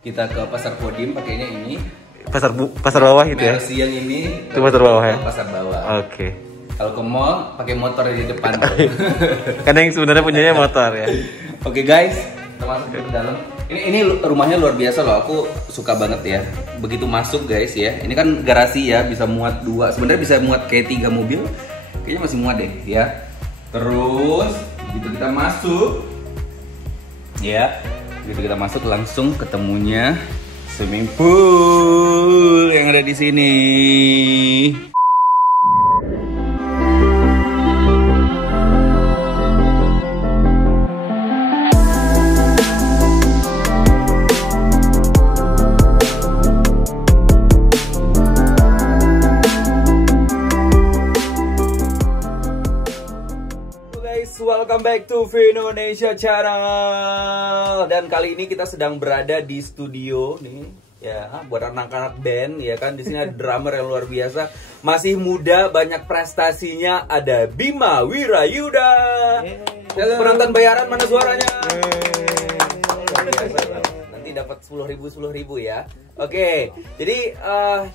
Kita ke pasar Kodim pakainya ini. Pasar bawah itu ya? Versi yang ini Itu pasar bawah ya? Pasar bawah. Oke. Kalau ke mall pakai motor di depan. Karena yang sebenarnya punyanya motor ya. Oke guys, kita masuk ke dalam. Ini rumahnya luar biasa loh. Aku suka banget ya. Begitu masuk guys ya. Ini kan garasi ya, bisa muat 2. Sebenarnya bisa muat kayak 3 mobil. Kayaknya masih muat deh ya. Terus begitu kita masuk ya. Begitu kita masuk langsung ketemunya swimming pool yang ada di sini. Welcome back to Vinonesia Channel. Dan kali ini kita sedang berada di studio nih ya, buat anak-anak band ya kan. Di sini ada drummer yang luar biasa, masih muda, banyak prestasinya. Ada Bima Wirayuda. Penonton bayaran mana suaranya? Nanti dapat 10.000 ya. Oke, jadi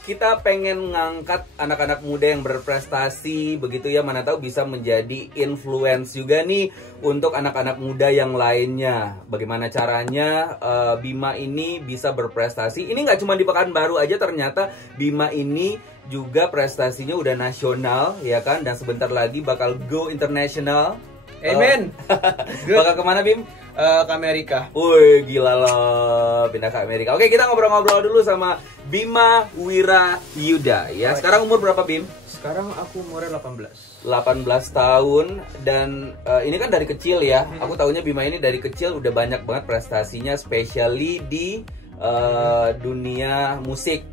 kita pengen ngangkat anak-anak muda yang berprestasi begitu ya, mana tahu bisa menjadi influence juga nih untuk anak-anak muda yang lainnya. Bagaimana caranya Bima ini bisa berprestasi? Ini nggak cuma di Pekanbaru aja, ternyata Bima ini juga prestasinya udah nasional ya kan, dan sebentar lagi bakal go international. Amen. Bakal kemana Bim? Ke Amerika. Wih, gila loh, pindah ke Amerika. Oke, kita ngobrol-ngobrol dulu sama Bima Wirayuda ya. Sekarang umur berapa Bim? Sekarang aku umurnya 18. 18 tahun dan ini kan dari kecil ya. Aku tahunya Bima ini dari kecil udah banyak banget prestasinya, especially di dunia musik,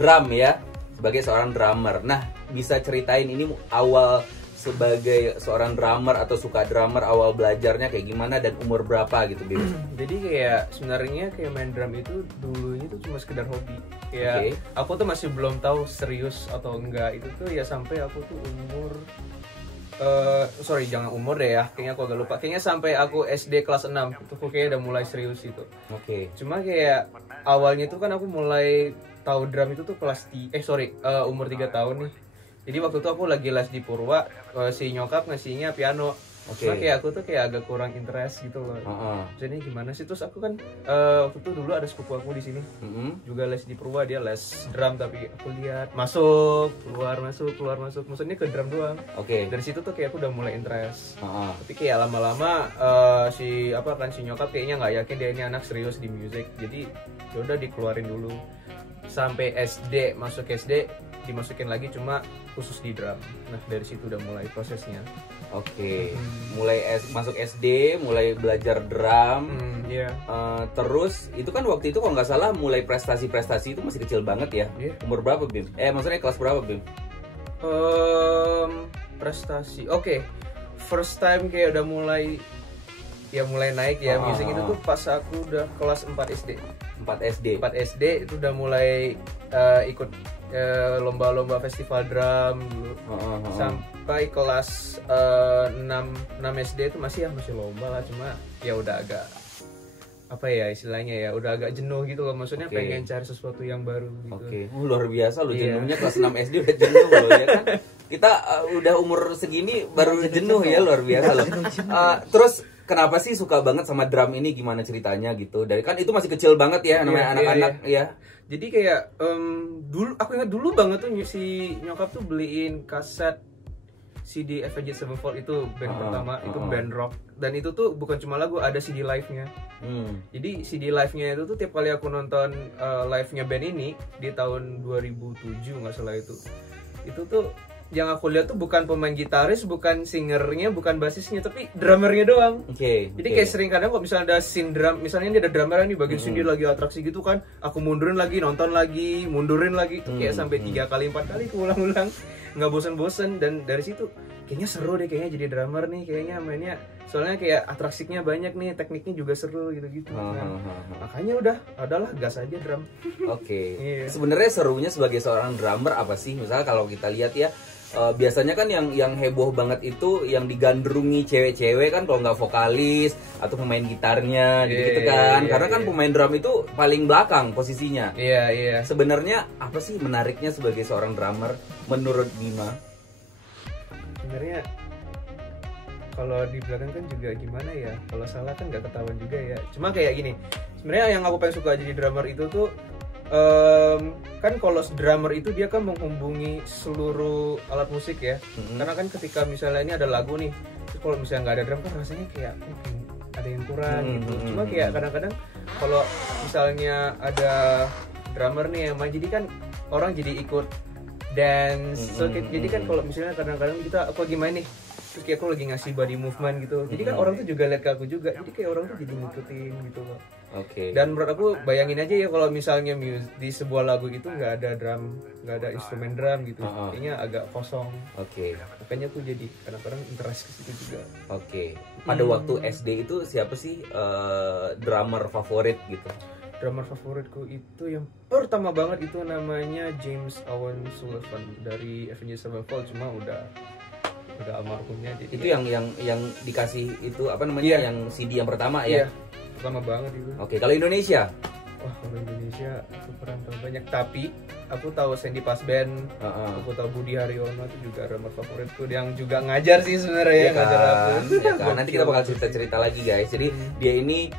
drum ya, sebagai seorang drummer. Nah, bisa ceritain ini awal sebagai seorang drummer atau suka drummer, awal belajarnya kayak gimana dan umur berapa gitu Bim? Jadi kayak sebenarnya kayak main drum itu dulunya tuh cuma sekedar hobi. Kayak aku tuh masih belum tahu serius atau enggak. Itu tuh ya sampai aku tuh umur jangan umur deh ya. Kayaknya aku agak lupa. Kayaknya sampai aku SD kelas 6 itu aku kayak udah mulai serius itu. Cuma kayak awalnya tuh kan aku mulai tahu drum itu tuh umur 3 tahun nih. Jadi waktu itu aku lagi les di Purwa, si nyokap ngasihnya piano. Cuma kayak aku tuh kayak agak kurang interest gitu loh. Jadi gimana sih? Terus aku kan waktu itu dulu ada sepupu aku di sini, juga les di Purwa, dia les drum, tapi aku lihat masuk keluar. Maksudnya ke drum doang. Dari situ tuh kayak aku udah mulai interest. Tapi kayak lama-lama si nyokap kayaknya nggak yakin dia ini anak serius di musik. Jadi ya udah dikeluarin dulu. Sampai SD, masuk SD dimasukin lagi cuma khusus di drum. Nah dari situ udah mulai prosesnya. Mulai masuk SD, mulai belajar drum. Terus itu kan waktu itu kalau nggak salah mulai prestasi itu masih kecil banget ya. Umur berapa Bim? Maksudnya kelas berapa Bim? Prestasi. First time kayak udah mulai naik ya. Musik itu tuh pas aku udah kelas 4 SD. 4 SD itu udah mulai ikut lomba-lomba festival drum dulu. Sampai kelas 6 SD itu masih lomba lah, cuma ya udah agak istilahnya ya udah agak jenuh gitu loh, maksudnya pengen cari sesuatu yang baru gitu. Luar biasa loh jenuhnya. Kelas 6 SD udah jenuh loh ya kan. Kita udah umur segini baru jenuh ya, luar biasa loh. Terus kenapa sih suka banget sama drum ini, gimana ceritanya gitu? Dari kan itu masih kecil banget ya namanya anak-anak ya. Jadi kayak dulu aku ingat dulu banget tuh si nyokap tuh beliin kaset CD Avenged Sevenfold, itu band pertama, itu band rock, dan itu tuh bukan cuma lagu, ada CD live-nya. Jadi CD live-nya itu tuh tiap kali aku nonton live-nya band ini di tahun 2007 nggak salah itu tuh yang aku lihat tuh bukan pemain gitaris, bukan singernya, bukan basisnya, tapi drummernya doang. Jadi kayak sering kadang kok misalnya ada scene drum, misalnya ini ada drummer nih bagian sini lagi atraksi gitu kan, aku mundurin lagi, nonton lagi, mundurin lagi, kayak sampai 3 kali 4 kali ulang-ulang, nggak bosen-bosen. Dan dari situ kayaknya seru deh kayaknya jadi drummer nih, kayaknya mainnya soalnya kayak atraksinya banyak nih, tekniknya juga seru gitu-gitu. Makanya udahlah gas aja drum. Sebenarnya serunya sebagai seorang drummer apa sih? Misalnya kalau kita lihat ya, biasanya kan yang heboh banget itu yang digandrungi cewek-cewek kan kalau nggak vokalis atau pemain gitarnya gitu kan. Karena kan pemain drum itu paling belakang posisinya. Iya. Sebenarnya apa sih menariknya sebagai seorang drummer menurut Bima? Sebenarnya kalau di belakang kan juga gimana ya, kalau salah kan nggak ketahuan juga ya. Cuma kayak gini, sebenarnya yang aku paling suka jadi drummer itu tuh kan kalau drummer itu dia kan menghubungi seluruh alat musik ya. Karena kan ketika misalnya ini ada lagu nih, terus kalau misalnya nggak ada drum kan rasanya kayak ada yang kurang gitu. Cuma kayak kadang-kadang kalau misalnya ada drummer nih yang main, jadi kan orang jadi ikut dance. Jadi kan kalau misalnya kadang-kadang aku lagi main nih, terus kayak aku lagi ngasih body movement gitu, jadi kan orang tuh juga lihat ke aku juga, jadi kayak orang tuh jadi ngikutin gitu loh. Dan menurut aku bayangin aja ya kalau misalnya di sebuah lagu itu nggak ada drum, nggak ada instrumen drum gitu, kayaknya agak kosong. Makanya aku jadi kadang-kadang interest ke situ juga. Pada waktu SD itu siapa sih drummer favorit gitu? Drummer favoritku itu yang pertama banget itu namanya James Owen Sullivan dari Avenged Sevenfold, cuma udah almarhumnya. Itu yang dikasih itu apa namanya, yang CD yang pertama ya? Pertama banget itu. Kalau Indonesia? Wah, kalau Indonesia aku kurang tahu banyak, tapi aku tahu Sandy Pasben, aku tahu Budi Haryono itu juga drummer favoritku, yang juga ngajar sih sebenarnya, ngajar aku. Nanti kita bakal cerita-cerita lagi guys. Jadi dia ini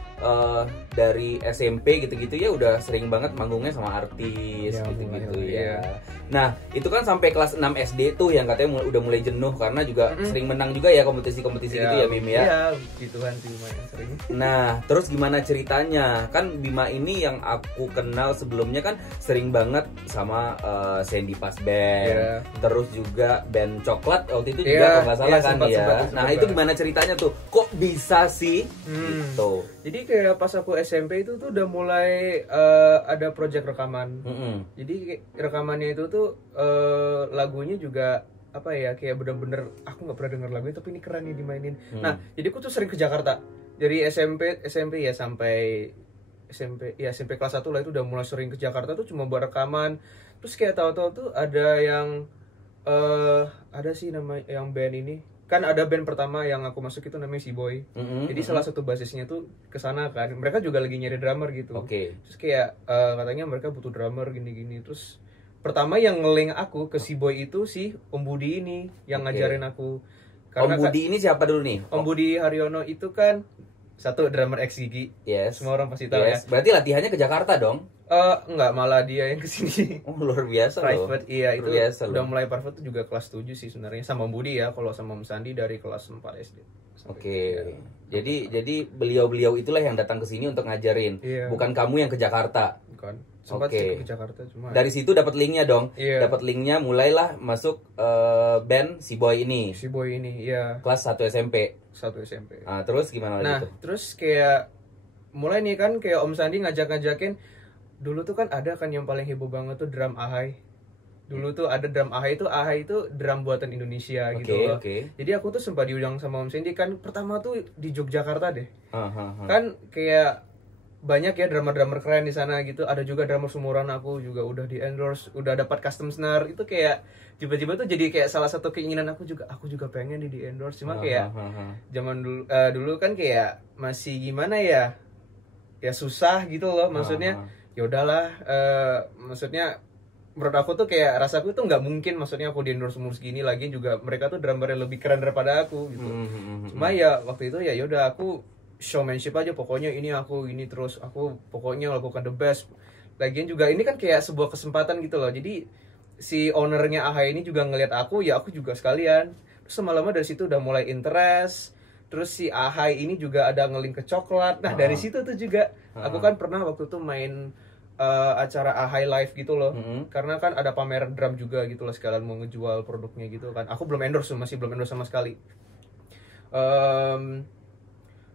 dari SMP gitu-gitu ya udah sering banget manggungnya sama artis gitu-gitu ya. Nah, itu kan sampai kelas 6 SD tuh yang katanya udah mulai jenuh karena juga sering menang juga ya kompetisi-kompetisi gitu ya Bim ya. Iya, gituan sih lumayan sering. Nah, terus gimana ceritanya? Kan Bima ini yang aku kenal sebelumnya kan sering banget sama Sandy Pasben. Terus juga band Coklat waktu itu juga kalau nggak salah kan ya. Nah, itu gimana ceritanya tuh? Kok bisa sih? Gitu. Jadi kayak pas aku SMP itu tuh udah mulai ada project rekaman. Jadi rekamannya itu tuh lagunya juga apa ya, kayak bener-bener aku nggak pernah denger lagunya tapi ini keren nih dimainin. Nah, jadi aku tuh sering ke Jakarta dari SMP ya sampai SMP kelas 1 lah, itu udah mulai sering ke Jakarta tuh cuma buat rekaman. Terus kayak tahu-tahu tuh ada yang ada sih nama yang band ini. Kan ada band pertama yang aku masuk itu namanya Si Boy. Jadi salah satu basisnya tuh kesana kan. Mereka juga lagi nyari drummer gitu. Terus kayak katanya mereka butuh drummer gini-gini. Terus pertama yang nge-link aku ke Si Boy itu si Om Budi ini yang ngajarin aku. Karena Om Budi ini siapa dulu nih? Om Budi Haryono itu kan satu drummer ex Gigi. Semua orang pasti tahu ya. Berarti latihannya ke Jakarta dong? Enggak, malah dia yang kesini. Oh, luar biasa private, loh. Iya, itu biasa udah mulai private tuh juga kelas 7 sih sebenarnya, sama Om Budi ya. Kalau sama Om Sandi dari kelas 4 SD. Jadi beliau-beliau itulah yang datang ke sini untuk ngajarin. Bukan kamu yang ke Jakarta. Bukan. Sempat sih ke Jakarta cuma. Dari situ dapat linknya dong. Dapat linknya, mulailah masuk band Si Boy ini. Si Boy ini, iya. Kelas 1 SMP. 1 SMP. Nah, terus gimana lagi tuh? Terus kayak mulai nih kan kayak Om Sandi ngajak-ngajakin. Dulu tuh kan ada kan yang paling heboh banget tuh drum Ahai. Dulu tuh ada drum Ahai itu drum buatan Indonesia gitu loh. Jadi aku tuh sempat diundang sama Om Sandi kan, pertama tuh di Yogyakarta deh. Kan kayak banyak ya drummer-drummer keren di sana gitu. Ada juga drummer sumuran aku juga udah di endorse, udah dapat custom snare. Itu kayak tiba-tiba tuh jadi kayak salah satu keinginan aku juga pengen di endorse. Cuma kayak zaman dulu kan kayak masih gimana ya? Ya susah gitu loh, maksudnya. Ya udahlah, maksudnya menurut aku tuh kayak rasaku tuh nggak mungkin, maksudnya aku di endorse umur segini lagi juga mereka tuh drummer yang lebih keren daripada aku gitu. Cuma ya waktu itu ya udah aku showmanship aja, pokoknya ini aku ini terus aku pokoknya lakukan the best. Lagian juga ini kan kayak sebuah kesempatan gitu loh. Jadi si ownernya Ahai ini juga ngelihat aku, ya aku juga sekalian. Terus lama-lama dari situ udah mulai interest. Terus si Ahai ini juga ada ngelink ke Coklat. Nah, dari situ tuh juga aku kan pernah waktu itu main acara Ahai Live gitu loh. Karena kan ada pameran drum juga gitu loh, sekalian mau ngejual produknya gitu kan. Aku belum endorse, masih belum endorse sama sekali.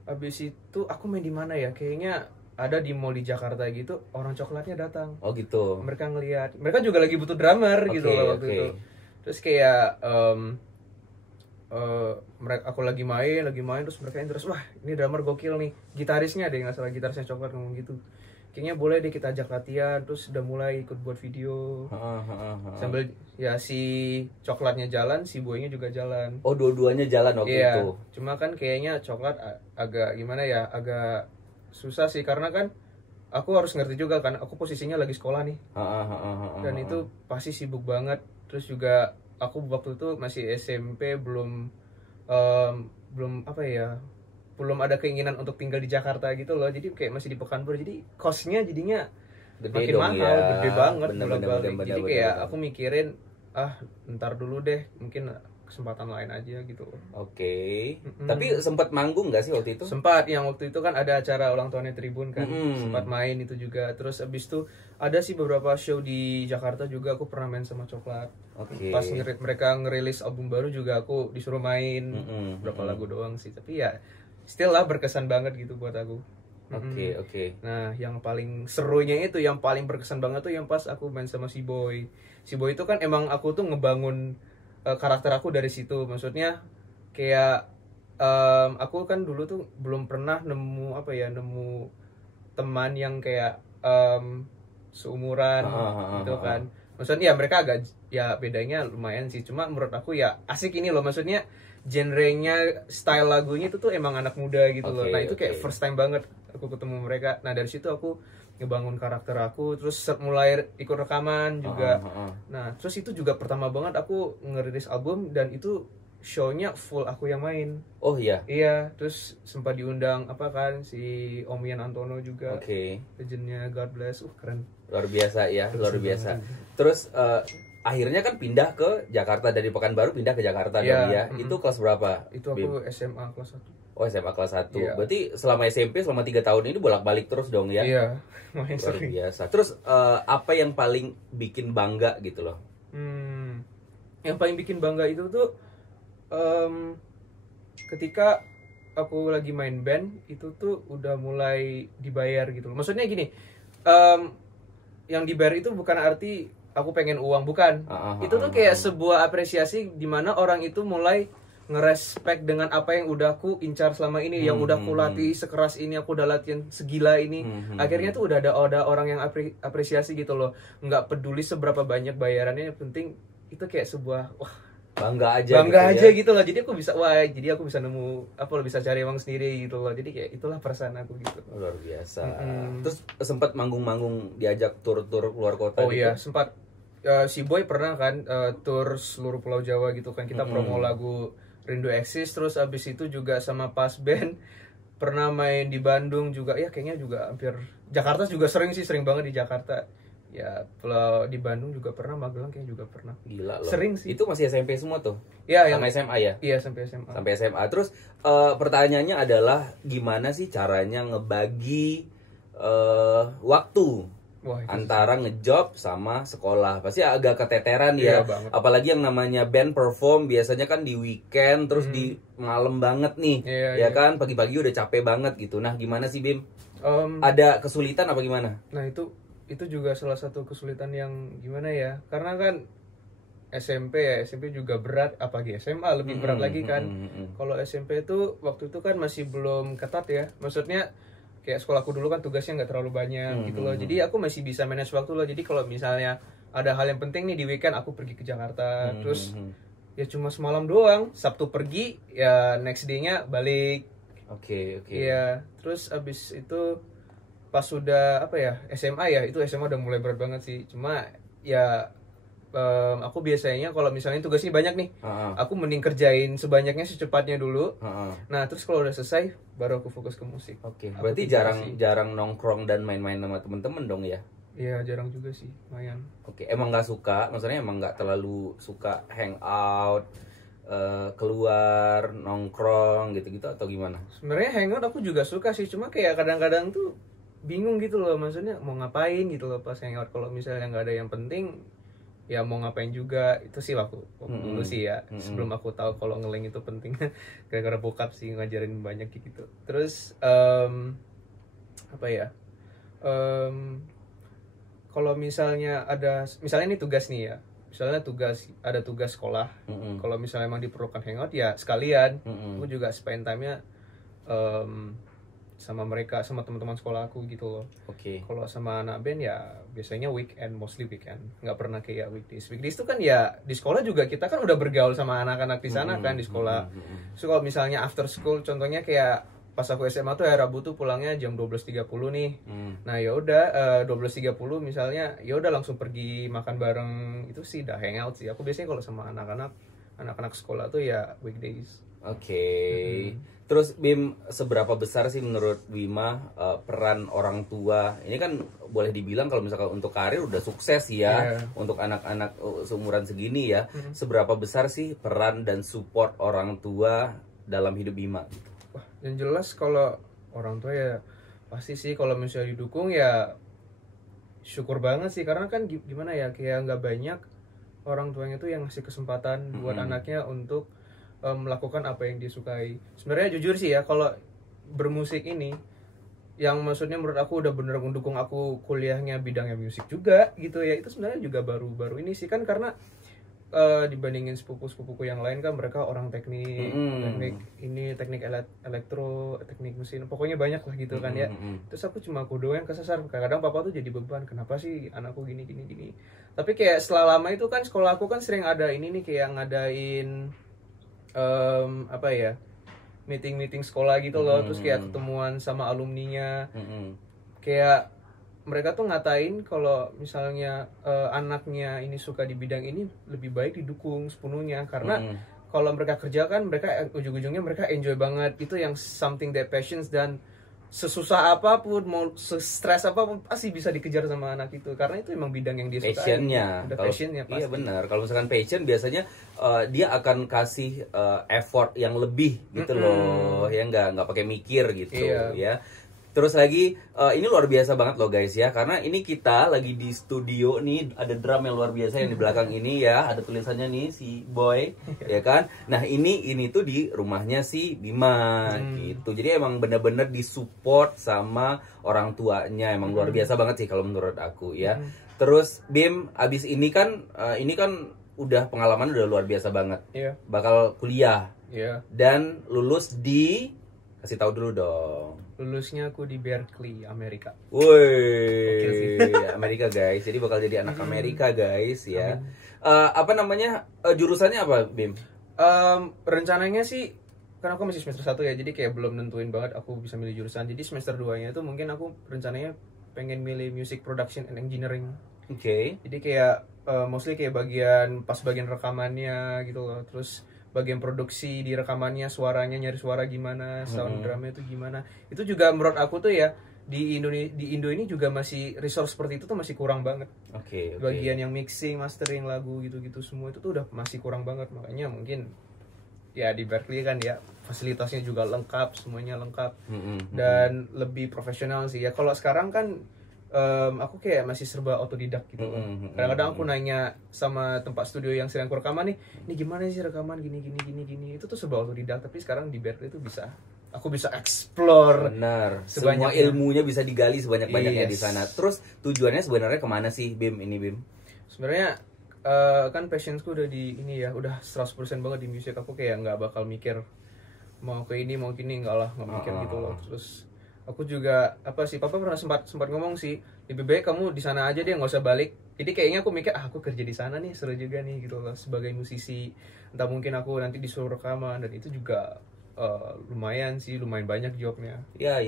Habis itu aku main di mana ya? Kayaknya ada di mall di Jakarta gitu, orang Coklatnya datang. Oh gitu. Mereka ngelihat. Mereka juga lagi butuh drummer gitu loh waktu itu. Terus kayak aku lagi main terus mereka interest, wah ini drummer gokil nih, gitarisnya ada yang nggak salah, gitarisnya Coklat ngomong gitu. kayaknya boleh deh kita ajak latihan, terus udah mulai ikut buat video. Sambil ya si coklatnya jalan, si boynya juga jalan. Oh, dua-duanya jalan waktu Iya, itu. cuma kan kayaknya coklat agak gimana ya, agak susah sih karena kan aku harus ngerti juga kan, aku posisinya lagi sekolah nih. Dan itu pasti sibuk banget. Terus juga aku waktu itu masih SMP, belum apa ya, belum ada keinginan untuk tinggal di Jakarta gitu loh. Jadi kayak masih di Pekanbaru. Jadi kosnya jadinya Gede makin dong mahal, ya. gede banget Bener, bolak-balik. bener, Jadi bener, kayak bener. aku mikirin ntar dulu deh, mungkin kesempatan lain aja gitu loh. Oke. Tapi sempat manggung nggak sih waktu itu? Sempat, yang waktu itu kan ada acara ulang tahunnya Tribun kan, sempat main itu juga. Terus abis itu ada sih beberapa show di Jakarta juga, aku pernah main sama Coklat. Oke. Pas mereka ngerilis album baru juga aku disuruh main berapa lagu doang sih, tapi ya still lah berkesan banget gitu buat aku. Oke. Nah, yang paling serunya itu, yang paling berkesan banget tuh yang pas aku main sama si Boy. Si Boy itu kan emang aku tuh ngebangun karakter aku dari situ. Maksudnya kayak aku kan dulu tuh belum pernah nemu teman yang kayak seumuran gitu kan. Maksudnya ya mereka agak ya bedanya lumayan sih. Cuma menurut aku ya asik ini loh, maksudnya genrenya, style lagunya itu tuh emang anak muda gitu loh. Nah, itu kayak first time banget aku ketemu mereka. Nah, dari situ aku ngebangun karakter aku, terus mulai ikut rekaman juga. Nah, terus itu juga pertama banget aku ngerilis album, dan itu show-nya full aku yang main. Oh iya. Iya, terus sempat diundang si Om Ian Antono juga. Oke. Legendnya God Bless. Keren. Luar biasa ya, luar biasa. Terus akhirnya kan pindah ke Jakarta, dari Pekanbaru pindah ke Jakarta dong ya. Itu kelas berapa? Itu Bim? aku SMA kelas 1. Oh, SMA kelas 1. Iya. Berarti selama SMP selama 3 tahun ini bolak-balik terus dong ya? Iya, main Luar sering. biasa. Terus apa yang paling bikin bangga gitu loh? Yang paling bikin bangga itu tuh ketika aku lagi main band, itu tuh udah mulai dibayar gitu loh. Maksudnya gini, yang dibayar itu bukan arti aku pengen uang, bukan. Itu tuh kayak sebuah apresiasi di mana orang itu mulai ngerespek dengan apa yang udah aku incar selama ini, yang udah aku latih sekeras ini, aku udah latihan segila ini. Akhirnya tuh udah ada orang yang apresiasi gitu loh. Nggak peduli seberapa banyak bayarannya, yang penting itu kayak sebuah Bangga aja gitu loh. Jadi aku bisa nemu bisa cari uang sendiri gitu loh. Jadi kayak itulah perasaan aku gitu. Luar biasa. Terus sempat manggung-manggung, diajak tur-tur keluar kota Oh gitu? iya, sempat. Si Boy pernah kan tur seluruh Pulau Jawa gitu kan. Kita promo lagu Rindu Eksis. Terus abis itu juga sama Pas Band pernah main di Bandung juga. Ya kayaknya juga hampir. Jakarta juga sering banget di Jakarta. Ya, kalau di Bandung juga pernah, Magelang kayaknya juga pernah. Gila loh. Sering sih. Itu masih SMP semua tuh? Ya, sama SMA ya? Iya, sampai SMA. Sampai SMA. Terus pertanyaannya adalah gimana sih caranya ngebagi waktu antara ngejob sama sekolah? Pasti agak keteteran ya. Iya, apalagi yang namanya band perform biasanya kan di weekend, terus di malam banget nih. Iya. Kan pagi-pagi udah capek banget gitu. Nah, gimana sih Bim? Ada kesulitan apa gimana? Nah, itu juga salah satu kesulitan yang gimana ya, karena kan SMP juga berat, apalagi SMA lebih berat lagi kan. Kalau SMP itu waktu itu kan masih belum ketat ya, maksudnya kayak sekolahku dulu kan tugasnya nggak terlalu banyak gitu loh, jadi aku masih bisa manage waktu loh. Jadi kalau misalnya ada hal yang penting nih di weekend, aku pergi ke Jakarta, terus ya cuma semalam doang, Sabtu pergi, ya next day-nya balik. Oke. Iya, terus abis itu pas sudah SMA itu SMA udah mulai berat banget sih. Cuma ya aku biasanya kalau misalnya tugasnya banyak nih, aku mending kerjain sebanyaknya secepatnya dulu. Nah, terus kalau udah selesai baru aku fokus ke musik. Oke. Berarti jarang nongkrong dan main-main sama temen-temen dong ya? Iya, jarang juga sih, lumayan. Oke. Emang nggak suka? Maksudnya emang nggak terlalu suka hangout, keluar nongkrong gitu-gitu atau gimana? Sebenarnya hangout aku juga suka sih, cuma kayak kadang-kadang tuh bingung gitu loh, maksudnya mau ngapain gitu loh pas hangout. Kalau misalnya nggak ada yang penting, ya mau ngapain juga. Itu sih waktu dulu sih ya, sebelum aku tahu kalau ngeleng itu penting. Gara-gara bokap sih ngajarin banyak gitu. Terus kalau misalnya ini tugas nih ya, misalnya ada tugas sekolah, kalau misalnya emang diperlukan hangout ya sekalian. Aku juga spend time-nya sama mereka, sama teman-teman sekolah aku gitu loh. Oke. Kalau sama anak band ya biasanya weekend, mostly weekend, nggak pernah kayak weekdays. Weekdays itu kan ya di sekolah juga kita kan udah bergaul sama anak-anak di sana kan di sekolah. So kalau misalnya after school, contohnya kayak pas aku SMA tuh ya Rabu tuh pulangnya jam 12.30 nih. Nah ya udah 12.30 misalnya, ya udah langsung pergi makan bareng, itu sih udah hangout sih. Aku biasanya kalau sama anak-anak sekolah tuh ya weekdays. Oke. Terus Bim, seberapa besar sih menurut Bima peran orang tua? Ini kan boleh dibilang kalau misalkan untuk karir udah sukses ya, untuk anak-anak seumuran segini ya. Seberapa besar sih peran dan support orang tua dalam hidup Bima? Wah, yang jelas kalau orang tua ya pasti sih kalau misalnya didukung ya syukur banget sih, karena kan gimana ya, kayak nggak banyak orang tuanya tuh yang ngasih kesempatan buat anaknya untuk melakukan apa yang disukai. Sebenarnya jujur sih ya, kalau bermusik ini yang maksudnya menurut aku udah bener mendukung aku kuliahnya bidangnya musik juga gitu ya, itu sebenarnya juga baru-baru ini sih kan, karena dibandingin sepupu-sepupuku yang lain kan mereka orang teknik elektro, teknik mesin, pokoknya banyak lah gitu kan ya. Terus aku doang kesasar, kadang-kadang papa tuh jadi beban, kenapa sih anakku gini. Tapi kayak setelah lama itu kan sekolah aku kan sering ada ini nih, kayak ngadain apa ya, meeting sekolah gitu loh. Terus kayak ketemuan sama alumninya, kayak mereka tuh ngatain kalau misalnya anaknya ini suka di bidang ini, lebih baik didukung sepenuhnya, karena kalau mereka kerja kan mereka ujung-ujungnya mereka enjoy banget, itu yang something that passions, dan sesusah apapun, mau stres apapun pasti bisa dikejar sama anak itu, karena itu emang bidang yang dia suka. Passionnya pasti. Iya benar, kalau misalkan passion biasanya dia akan kasih effort yang lebih gitu loh, ya nggak pakai mikir gitu ya. Terus lagi ini luar biasa banget loh guys ya, karena ini kita lagi di studio nih, ada drum yang luar biasa yang di belakang ini ya, ada tulisannya nih si Boy ya kan. Nah ini tuh di rumahnya si Bima gitu, jadi emang bener-bener disupport sama orang tuanya, emang luar biasa banget sih kalau menurut aku ya. Terus Bim, abis ini kan udah pengalaman udah luar biasa banget, bakal kuliah dan lulus di, kasih tahu dulu dong. Lulusnya aku di Berkeley, Amerika. Woi, Amerika guys. Jadi bakal jadi anak Amerika guys ya. Apa namanya, jurusannya apa Bim? Rencananya sih, kan aku masih semester 1 ya, jadi kayak belum nentuin banget aku bisa milih jurusan. Jadi semester 2-nya itu mungkin aku rencananya pengen milih Music Production and Engineering. Oke. Jadi kayak mostly kayak bagian rekamannya gitu loh. Terus bagian produksi di rekamannya, suaranya, nyari suara gimana, sound drumnya itu gimana. Itu juga menurut aku tuh ya, di Indo ini juga masih resource seperti itu tuh masih kurang banget. Oke. Bagian yang mixing, mastering lagu gitu-gitu semua itu tuh udah masih kurang banget. Makanya mungkin ya di Berkeley kan ya fasilitasnya juga lengkap, semuanya lengkap. Dan lebih profesional sih ya. Kalau sekarang kan aku kayak masih serba otodidak gitu. Kadang-kadang aku nanya sama tempat studio yang sering aku rekaman nih, ini gimana sih rekaman gini. Itu tuh serba otodidak. Tapi sekarang di Berkeley itu aku bisa explore. Benar. Semua ilmunya bisa digali sebanyak-banyaknya di sana. Terus tujuannya sebenarnya kemana sih Bim ini Bim? Sebenarnya kan passionku udah di ini ya, udah 100% banget di musik. Aku kayak nggak bakal mikir mau ke ini mau gini, nggak mikir gitu loh. Terus aku juga papa pernah sempat ngomong sih, lebih baik kamu di sana aja deh, nggak usah balik. Jadi kayaknya aku mikir aku kerja di sana nih seru juga nih gitu loh, sebagai musisi. Entah mungkin aku nanti disuruh rekaman, dan itu juga lumayan banyak jobnya. Ya.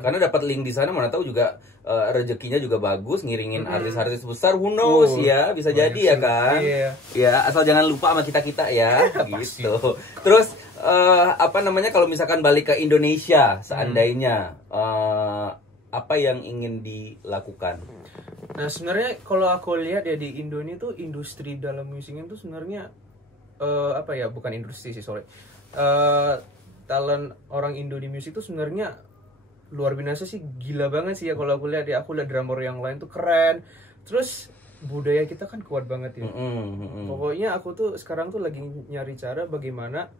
Karena dapat link di sana, mana tahu juga rezekinya juga bagus, ngiringin artis-artis besar, who knows ya, bisa jadi ya kan. Ya, asal jangan lupa sama kita ya, gitu. Terus apa namanya, kalau misalkan balik ke Indonesia seandainya, apa yang ingin dilakukan? Nah sebenarnya kalau aku lihat ya di Indo ini tuh industri dalam musiknya tuh sebenarnya bukan industri sih, sorry. Talent orang Indo di musik tuh sebenarnya luar biasa sih, gila banget sih ya kalau aku lihat ya. Aku lihat drummer yang lain tuh keren. Terus budaya kita kan kuat banget ya. Pokoknya aku tuh sekarang tuh lagi nyari cara bagaimana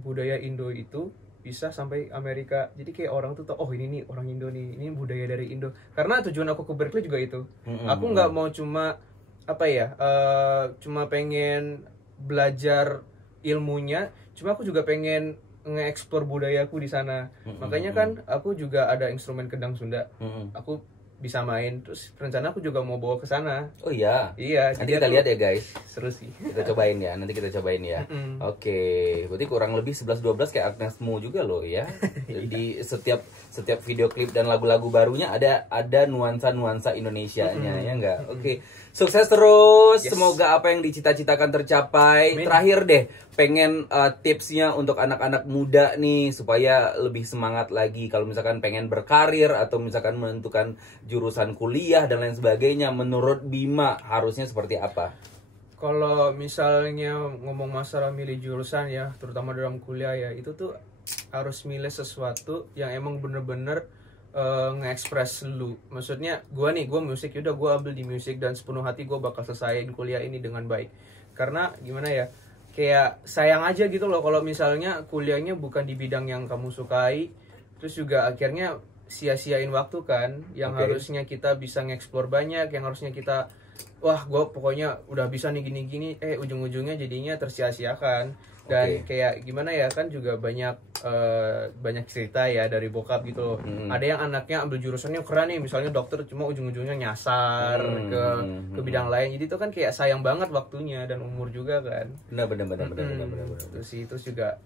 budaya Indo itu bisa sampai Amerika. Jadi kayak orang tuh tahu, oh ini nih orang Indo nih, ini budaya dari Indo. Karena tujuan aku ke Berkeley juga itu. Aku nggak mau cuma cuma pengen belajar ilmunya, cuma aku juga pengen nge-explore budayaku di sana. Makanya kan aku juga ada instrumen kendang Sunda. Aku bisa main, terus rencana aku juga mau bawa ke sana. Oh iya. Iya, Nanti jadi kita aku- lihat ya guys. Seru sih. Kita cobain ya. Nanti kita cobain ya. Oke, berarti kurang lebih 11-12 kayak Agnes Mo juga loh ya. Di setiap video klip dan lagu-lagu barunya ada nuansa-nuansa Indonesianya ya enggak? Oke. Sukses terus. Yes. Semoga apa yang dicita-citakan tercapai. Amin. Terakhir deh, pengen tipsnya untuk anak-anak muda nih supaya lebih semangat lagi kalau misalkan pengen berkarir atau misalkan menentukan jurusan kuliah dan lain sebagainya. Menurut Bima harusnya seperti apa? Kalau misalnya ngomong masalah milih jurusan ya, terutama dalam kuliah ya, itu tuh harus milih sesuatu yang emang bener-bener nge-express lu. Maksudnya gue musik, yaudah gue ambil di musik dan sepenuh hati gue bakal selesaiin kuliah ini dengan baik. Karena gimana ya, kayak sayang aja gitu loh kalau misalnya kuliahnya bukan di bidang yang kamu sukai, terus juga akhirnya sia-siain waktu kan, yang Oke. harusnya kita bisa nge-explore banyak, yang harusnya kita wah gue pokoknya udah bisa nih gini-gini, ujung-ujungnya jadinya tersia-siakan. Dan Oke. kayak gimana ya, kan juga banyak cerita ya dari bokap gitu loh. Ada yang anaknya ambil jurusannya keren nih, misalnya dokter, cuma ujung-ujungnya nyasar ke bidang lain. Jadi itu kan kayak sayang banget waktunya dan umur juga kan. Benar. Terus juga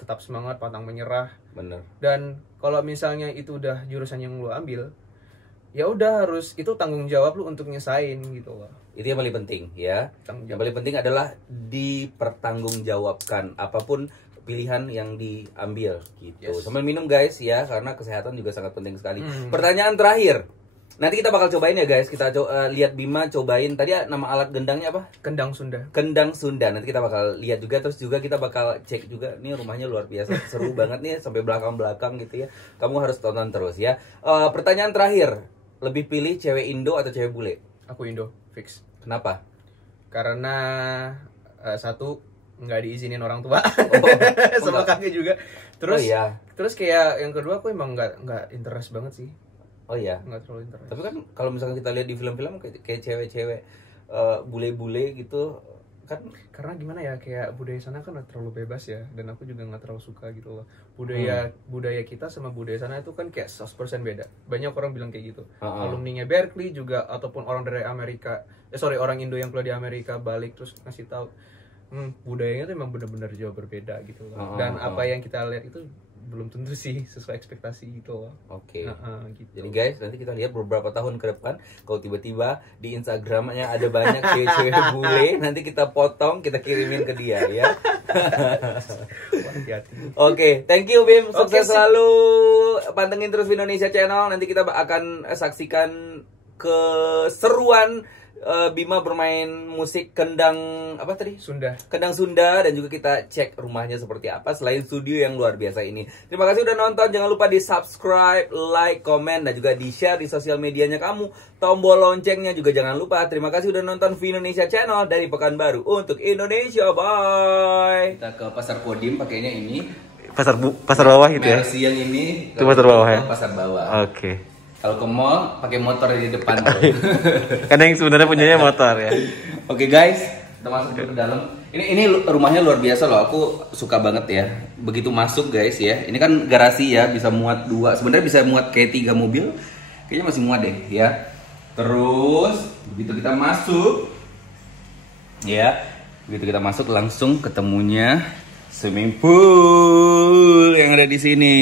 tetap semangat, pantang menyerah. Bener. Dan kalau misalnya itu udah jurusan yang lu ambil, ya udah harus itu tanggung jawab lu untuk nyesain gitu loh. Itu yang paling penting ya. Tanggung Yang jawab. paling penting adalah dipertanggungjawabkan apapun pilihan yang diambil gitu. Yes. Sambil minum guys ya, karena kesehatan juga sangat penting sekali. Pertanyaan terakhir. Nanti kita bakal cobain ya guys. Kita lihat Bima cobain. Tadi nama alat gendangnya apa? Kendang Sunda. Kendang Sunda. Nanti kita bakal lihat juga, terus juga kita bakal cek juga. Nih rumahnya luar biasa, seru banget nih sampai belakang-belakang gitu ya. Kamu harus tonton terus ya. Pertanyaan terakhir. Lebih pilih cewek Indo atau cewek bule? Aku Indo, fix. Kenapa? Karena satu nggak diizinin orang tua, sama enggak. kakek juga. Terus, Oh iya. terus kayak yang kedua aku emang nggak interest banget sih, Oh iya. nggak terlalu interest. Tapi kan kalau misalkan kita lihat di film-film kayak cewek-cewek bule-bule gitu kan. Karena gimana ya, kayak budaya sana kan nggak terlalu bebas ya, dan aku juga nggak terlalu suka gitu loh. Budaya kita sama budaya sana itu kan kayak 100% beda. Banyak orang bilang kayak gitu. Alumninya Berkeley juga, ataupun orang dari Amerika, orang Indo yang kuliah di Amerika balik terus ngasih tahu, budayanya tuh emang bener-bener jauh berbeda gitu loh. Dan apa yang kita lihat itu belum tentu sih sesuai ekspektasi gitu loh. Oke. Gitu. Jadi guys, nanti kita lihat beberapa tahun ke depan kalau tiba-tiba di Instagramnya ada banyak cewek-cewek bule, nanti kita potong, kita kirimin ke dia ya. Wah, hati-hati. Oke, thank you Bim. Oke, Sukses sip. selalu. Pantengin terus Indonesia Channel. Nanti kita akan saksikan keseruan Bima bermain musik kendang apa tadi? Sunda. Kendang Sunda, dan juga kita cek rumahnya seperti apa selain studio yang luar biasa ini. Terima kasih udah nonton. Jangan lupa di subscribe, like, komen, dan juga di share di sosial medianya kamu. Tombol loncengnya juga jangan lupa. Terima kasih udah nonton V Indonesia Channel dari Pekanbaru untuk Indonesia. Bye. Kita ke Pasar Kodim pakainya ini. Pasar bawah gitu ya. Versi yang ini. Itu pasar bawah ya? Pasar bawah. Oke. Kalau ke mall pakai motor di depan. Karena yang sebenarnya punyanya motor ya. Oke guys, kita masuk dulu ke dalam. Ini rumahnya luar biasa loh. Aku suka banget ya. Begitu masuk guys ya. Ini kan garasi ya, bisa muat 2. Sebenarnya bisa muat kayak 3 mobil. Kayaknya masih muat deh ya. Terus begitu kita masuk ya. Begitu kita masuk langsung ketemunya swimming pool yang ada di sini.